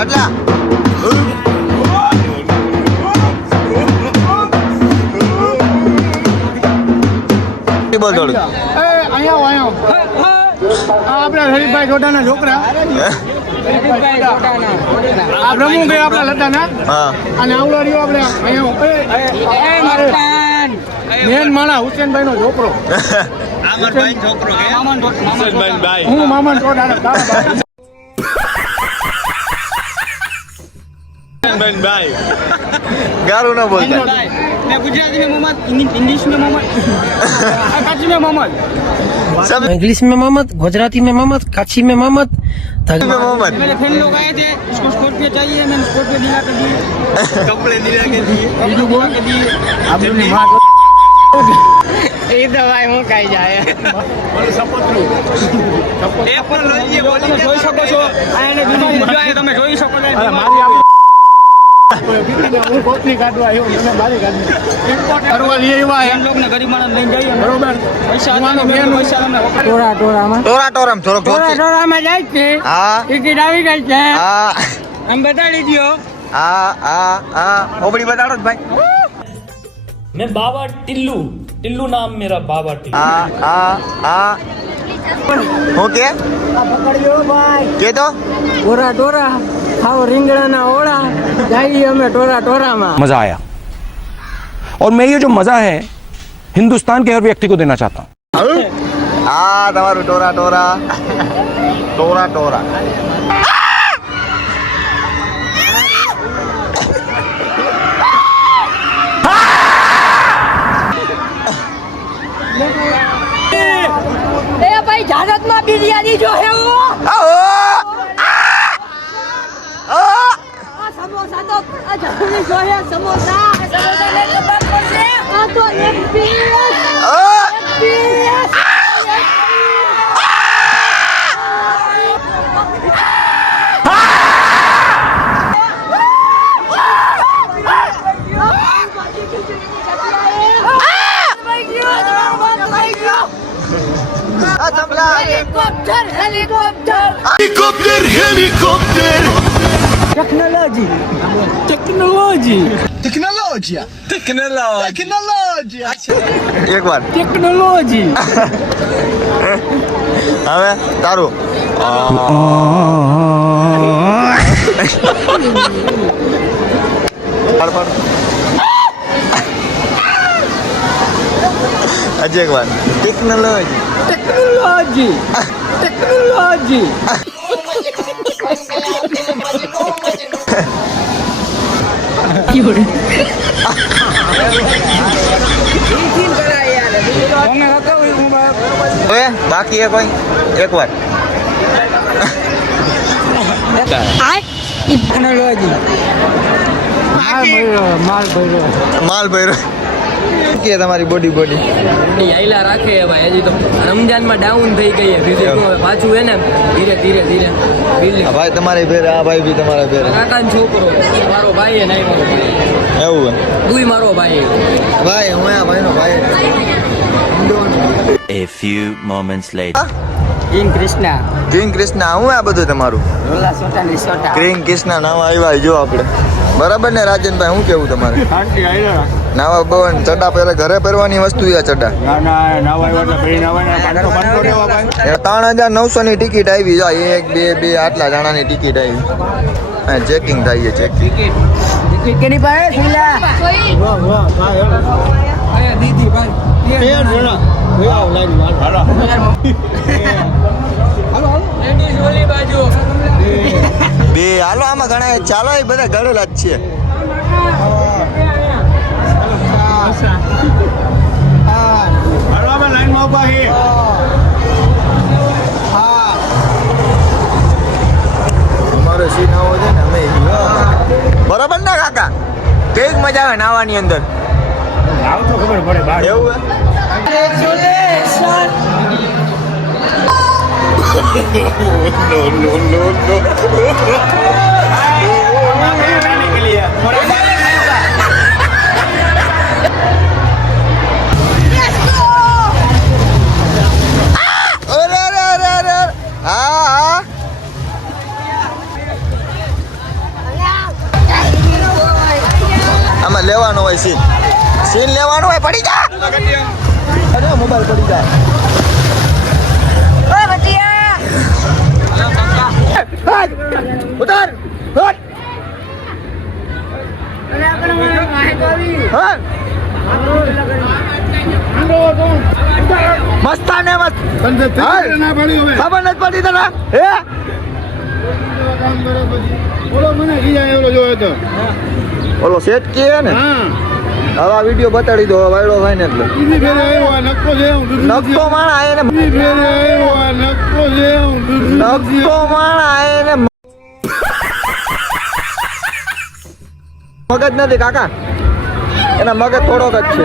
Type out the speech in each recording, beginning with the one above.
આટલા બોલ થોડું આપડા હરીફભાઈ જોડાના છોકરા આ બ્રહ્મભાઈ આપડા લતાના અને આવડો રહ્યો આપણે મેન માણા હુસેનભાઈ નો છોકરો હું મામા જોડાનો गारू ना बोलता मैं गुजराती में मोहम्मद, इंग्लिश में मोहम्मद, कच्ची में मोहम्मद, सब इंग्लिश में मोहम्मद, गुजराती में मोहम्मद, कच्ची में मोहम्मद, मोहम्मद। मेरे फ्रेंड लोग आए थे, उसको स्कॉर्पियो चाहिए, मैंने स्कॉर्पियो दिला के दिए, कपड़े दिला के दिए, वीडियो बोल के दिए, आपने मार ये दवाई હું કાઈ જાય બોલો સપોતરું એ પણ લઈએ બોલી તમે જોઈ શકો છો આ એને બીમારી જોઈ તમે જોઈ શકો છો અરે મારી આપી હું કોટની કાઢવા આવ્યો મને મારી કાઢી ઇમ્પોર્ટ કરવા લઈ આવ્યા એમ લોકોને ગરીબ માણસ લઈને જઈએ બરોબર પૈસા આનો મેન પૈસા અમે ટોરામાં થોડોક ટોરામાં જાય છે હા ટિકિટ આવી ગઈ છે હા આમ બતાડી દયો ઓબડી બતાડો જ ભાઈ मैं बाबा टिल्लू टिल्लू नाम मेरा बाबा टिल्लू ओके પકડ્યો ભાઈ કે તો ટોરા ખાઓ રીંગણાના ઓળા જઈએ અમે ટોરામાં मजा आया और मैं ये जो मजा है हिंदुस्तान के हर व्यक्ति को देना चाहता हूँ તમારું ટોરા એ ભાઈ ભારતમાં બિરયાની જો હે સમોસા તો જરૂરી જો હે સમોસા લે ખબર પડશે આ તો એક પીસ હેલિકોપ્ટર ટેકનોલોજી એક વાર ટેકનોલોજી હવે તારું હજી એક વાર ટેકનોલોજી હવે બાકી કોઈ એક વાર ટેકનોલોજી માલ ભર્યો કે તમારી બોડી આયલા રાખે ભાઈ હજી તો રમજાનમાં ડાઉન થઈ ગઈ છે પાછું હે ને ધીરે બિલ્ડિંગ ભાઈ તમારી ભેર આ ભાઈ બી તમારા ભેર કાકાનો છોકરો મારો ભાઈ હે નહીં મારો ભાઈ એવું તુંય મારો ભાઈ ભાઈ હું આ ભાઈનો ભાઈ A few moments later. King Krishna હું આ બધું તમારું કિંગ કૃષ્ણા નામ આવ્યા જો આપણે બરાબર ને રાજનભાઈ શું કેવું તમારે નાવા બવન ચડા પહેરે ઘરે પહેરવાની વસ્તુ છે ચડા 3,900 ની ટિકિટ આવી જાય 1 2 2 આટલા જણાની ટિકિટ આવી ચેકિંગ થાય છે કેની પાસે શીલા દીદી ભાઈ બે હાલો આમાં ઘણા ચાલો એ બધા ગળેલા જ છે અમારો સીન આવો છે ને અમે બરાબર ને કાકા કેવી મજા આવે નાવાની અંદર તો ખબર પડે બહાર એવું લેવાનો હોય સીન લેવાનો હોય પડી જા અરે મોબાઈલ પડી જાય ઓય બટિયા ઉતાર હટ મસ્તાને મસ્ત ખબર નથી પડી તને હે ઓલો સેટ કે ને હવે આ વિડીયો બતાડી દો વાયડો થાય ને એટલે નકતો માણા એને નકતો માણા એને મગજ નથી કાકા એના મગજ થોડોક જ છે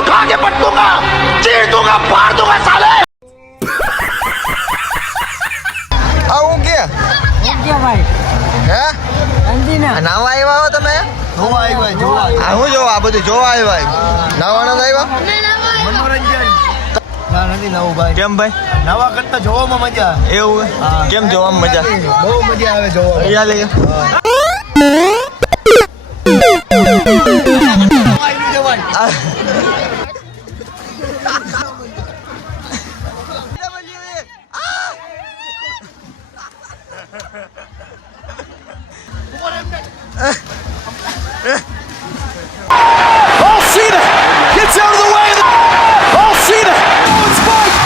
उठा के पटकूंगा चीर दूंगा फाड़ दूंगा साले આવું કે ભાઈ હે અંદીના નાવા આવ્યા હો તમે જોવા આવ્યા આ હું જોવા આ બધું જોવા આવ્યા નાવાના આવ્યા મનોરંજન ના નથી નવું ભાઈ કેમ ભાઈ નવા કરતા જોવામાં મજા એવું કેમ જોવામાં મજા બહુ મજા આવે જોવામાં અહીંયા લઈ Oh, Cena gets out of the way. Oh, Cena. Oh, it's Mike.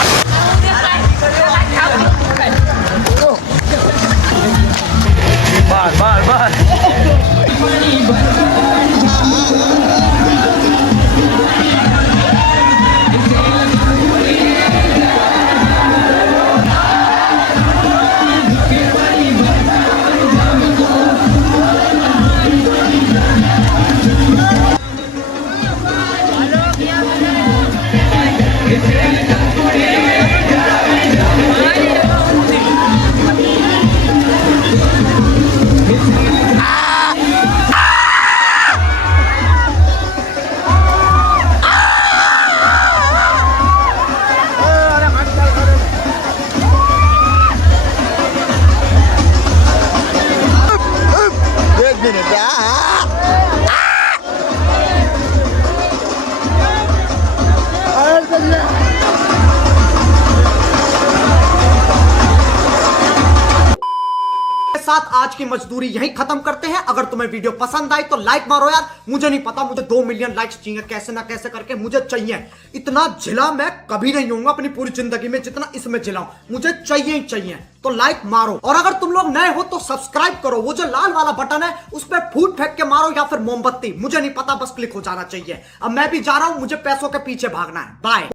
साथ आज की मजदूरी यहीं खत्म करते हैं। अगर तुम्हें वीडियो पसंद आई तो लाइक मारो यार। मुझे नहीं पता, मुझे 2 मिलियन लाइक्स चाहिए, कैसे ना कैसे करके मुझे चाहिए। इतना जिला मैं कभी नहीं होऊंगा अपनी पूरी जिंदगी में जितना इसमें जिलाऊं, मुझे चाहिए ही चाहिए। तो लाइक मारो, और अगर तुम लोग नए हो तो सब्सक्राइब करो। वो जो लाल वाला बटन है उस पर फूट फेंक के मारो या फिर मोमबत्ती, मुझे नहीं पता, बस क्लिक हो जाना चाहिए। अब मैं भी जा रहा हूं, मुझे पैसों के पीछे भागना है। बाय।